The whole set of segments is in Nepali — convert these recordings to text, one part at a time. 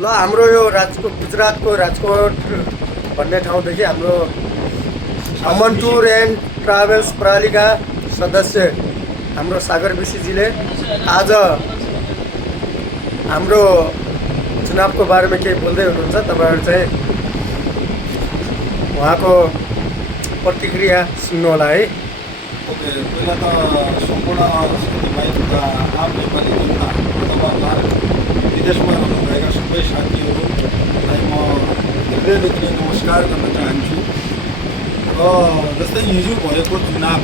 ल हाम्रो यो गुजरातको राजकोट भन्ने ठाउँदेखि हाम्रो अमन टुर एन्ड ट्राभल्स प्रणालीका सदस्य हाम्रो सागर विशीजीले आज हाम्रो चुनावको बारेमा केही बोल्दै हुनुहुन्छ। तपाईँहरू चाहिँ उहाँको प्रतिक्रिया सुन्नु होला है। ओके, पहिला त सम्पूर्ण साथीभाइ तथा आम नेपाली जनता अथवा भारत विदेशमा रहनुभएका सबै साथीहरूलाई म हृदयदेखि नमस्कार गर्न चाहन्छु। र जस्तै हिजो भएको चुनाव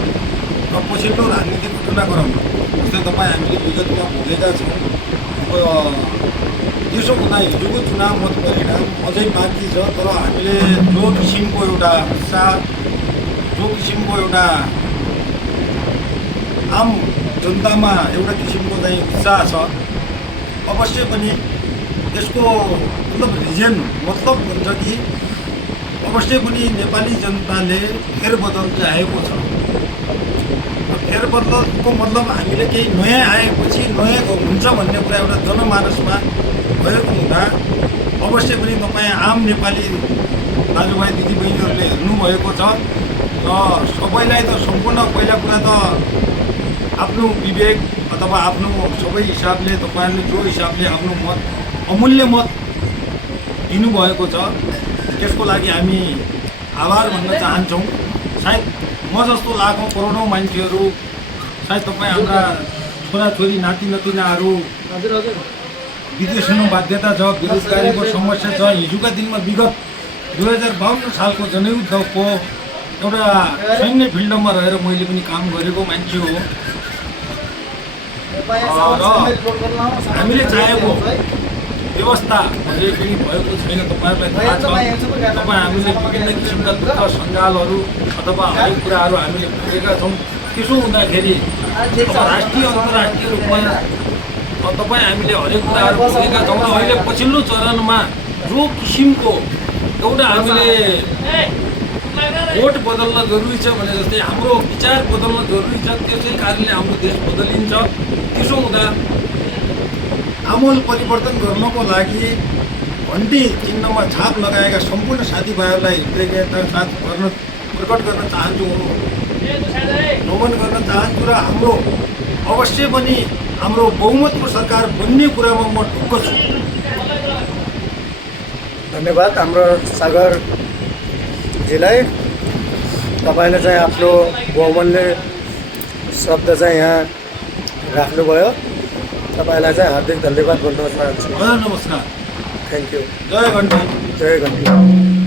र पछिल्लो राजनीतिक घटनाक्रममा जस्तै तपाईँ हामीले विगतमा भोगेका छौँ। त्यसो हुँदा हिजोको चुनाव मत परिणाम अझै बाँकी छ, तर हामीले जो किसिमको एउटा उत्साह, जो किसिमको एउटा आम जनतामा एउटा किसिमको चाहिँ उत्साह छ, अवश्य पनि यसको मतलब रिजन मतलब हुन्छ कि अवश्य पनि नेपाली जनताले फेरबदल चाहेको छ। फेरबदलको मतलब हामीले केही नयाँ आएपछि नयाँ हुन्छ भन्ने कुरा एउटा जनमानसमा भएको हुँदा अवश्य पनि तपाईँ आम नेपाली दाजुभाइ दिदीबहिनीहरूले हेर्नुभएको छ। र सबैलाई त सम्पूर्ण पहिला कुरा त आफ्नो विवेक अथवा आफ्नो सबै हिसाबले तपाईँहरूले जो हिसाबले आफ्नो मत अमूल्य मत दिनुभएको छ, त्यसको लागि हामी आभार भन्न चाहन्छौँ। सायद म जस्तो लाखौँ करोडौँ मान्छेहरू, सायद तपाईँ हाम्रा छोराछोरी नाति नतिनाहरू विदेश हुनु बाध्यता छ, बेरोजगारीको समस्या छ। हिजोका दिनमा विगत 2052 सालको जनयुद्धको एउटा सैन्य फिल्डमा रहेर मैले पनि काम गरेको मान्छे हो। र हामीले चाहेको व्यवस्था अझै पनि भएको छैन। तपाईँहरूलाई थाहा छ, तपाईँ हामीले विभिन्न किसिमका दुःख सञ्जालहरू अथवा हरेक कुराहरू हामीले भोगेका छौँ। त्यसो हुँदाखेरि अब राष्ट्रिय अन्तर्राष्ट्रिय रूपमा तपाईँ हामीले हरेक कुराहरू भोगेका छौँ। र अहिले पछिल्लो चरणमा जो किसिमको एउटा हामीले भोट बदल्न जरुरी छ भने जस्तै हाम्रो विचार बदल्न जरुरी छ, त्यसै कारणले हाम्रो देश बदलिन्छ। त्यसो हुँदा आमूल परिवर्तन गर्नको लागि घन्टी चिन्हमा छाप लगाएका सम्पूर्ण साथीभाइहरूलाई कृतज्ञता साथ प्रकट गर्न चाहन्छु, नमन गर्न चाहन्छु। र हाम्रो अवश्य पनि हाम्रो बहुमतको सरकार बन्ने कुरामा म ढुक्क छु। धन्यवाद हाम्रो सागरजीलाई। तपाईँले चाहिँ आफ्नो बहुमूल्य शब्द चाहिँ यहाँ राख्नुभयो। तपाईँलाई चाहिँ हार्दिक धन्यवाद भन्न चाहन्छु। नमस्कार, थ्याङ्क यू। जय घन्टी। जय घन्टी।